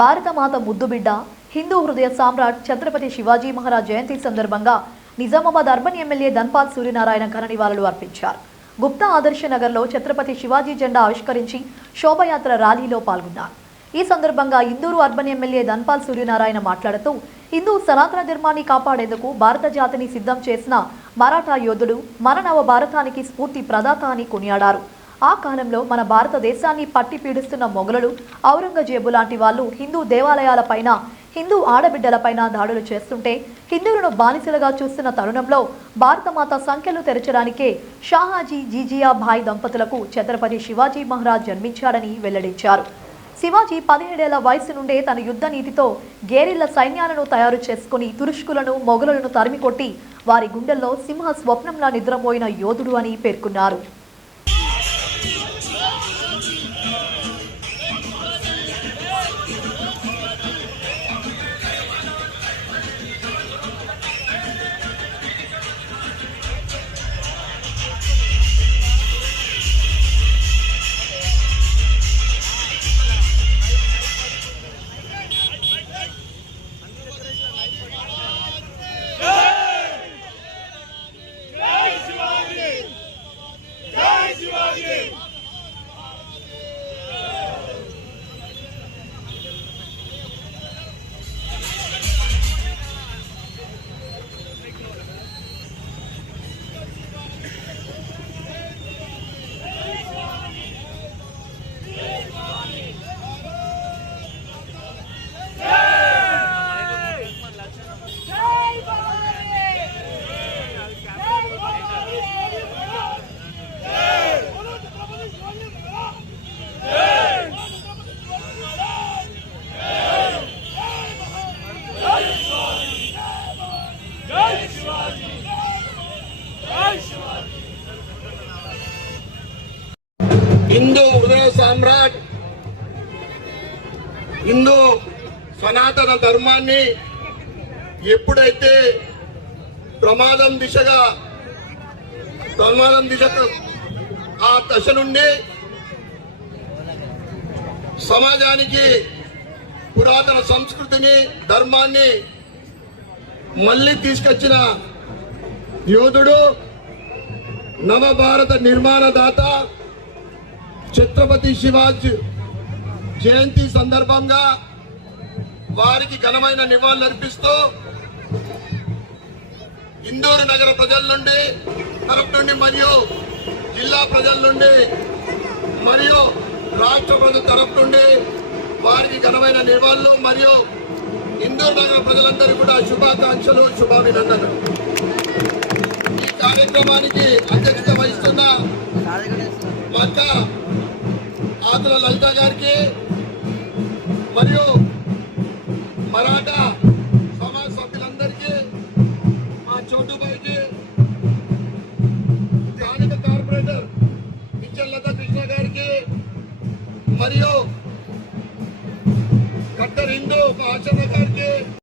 భారతమాత ముద్దుబిడ్డ హిందూ హృదయ సామ్రాట్ ఛత్రపతి శివాజీ మహారాజ్ జయంతి సందర్భంగా నిజామాబాద్ అర్బన్ ఎమ్మెల్యే ధన్పాల్ సూర్యనారాయణ ఘన నివాళులు అర్పించారు. గుప్తా ఆదర్శ నగర్లో ఛత్రపతి శివాజీ జెండా ఆవిష్కరించి శోభయాత్ర ర్యాలీలో పాల్గొన్నారు. ఈ సందర్భంగా ఇందూరు అర్బన్ ఎమ్మెల్యే ధన్పాల్ సూర్యనారాయణ మాట్లాడుతూ హిందూ సనాతన ధర్మాన్ని కాపాడేందుకు భారత జాతిని సిద్ధం చేసిన మరాఠా యోధుడు మన నవ భారతానికి స్ఫూర్తి ప్రదాత అని కొనియాడారు. ఆ కాలంలో మన భారతదేశాన్ని పట్టి పీడిస్తున్న మొఘలులు, ఔరంగజేబు లాంటి వాళ్ళు హిందూ దేవాలయాలపైన, హిందూ ఆడబిడ్డలపైన దాడులు చేస్తుంటే హిందువులను బానిసలుగా చూస్తున్న తరుణంలో భారతమాత సంఖ్యలు తెరచడానికే షాహాజీ జీజియా భాయ్ దంపతులకు ఛత్రపతి శివాజీ మహారాజ్ జన్మించాడని వెల్లడించారు. శివాజీ 17 ఏళ్ల వయసు నుండే తన యుద్ధ నీతితో గేరిల్ల సైన్యాలను తయారు చేసుకుని తురుష్కులను, మొఘలులను తరిమికొట్టి వారి గుండెల్లో సింహ స్వప్నంలా నిద్రపోయిన యోధుడు అని పేర్కొన్నారు. हिंदू हृदय सम्राट हिंदू सनातन धर्माన్ని ఎప్పుడైతే ప్రమాదం దిశకు ఆ దశ నుండి సమాజానికి పురాతన సంస్కృతిని, ధర్మాన్ని మళ్ళీ తీసుకొచ్చిన యోధుడు, నవభారత నిర్మాణదాత ఛత్రపతి శివాజీ జయంతి సందర్భంగా వారికి ఘనమైన నివాళులర్పిస్తూ ఇందూరు నగర ప్రజల నుండి తరపు నుండి మరియు జిల్లా ప్రజల నుండి మరియు రాష్ట్ర ప్రజల తరపు నుండి వారికి ఘనమైన నివాళులు మరియు ఇందూరు నగర ప్రజలందరికీ కూడా శుభాకాంక్షలు, శుభాభినందనలు. ఈ కార్యక్రమానికి అధ్యక్షత వహిస్తున్న మక్క ఆకుల లలిత గారికి మరియు మరాఠా సమాజ సభ్యులందరికీ, మా చోటుబాయికి, స్థానిక కార్పొరేటర్ నిత్యలత కృష్ణ గారికి మరియు కట్టర్ హిందూ ఆచరణ గారికి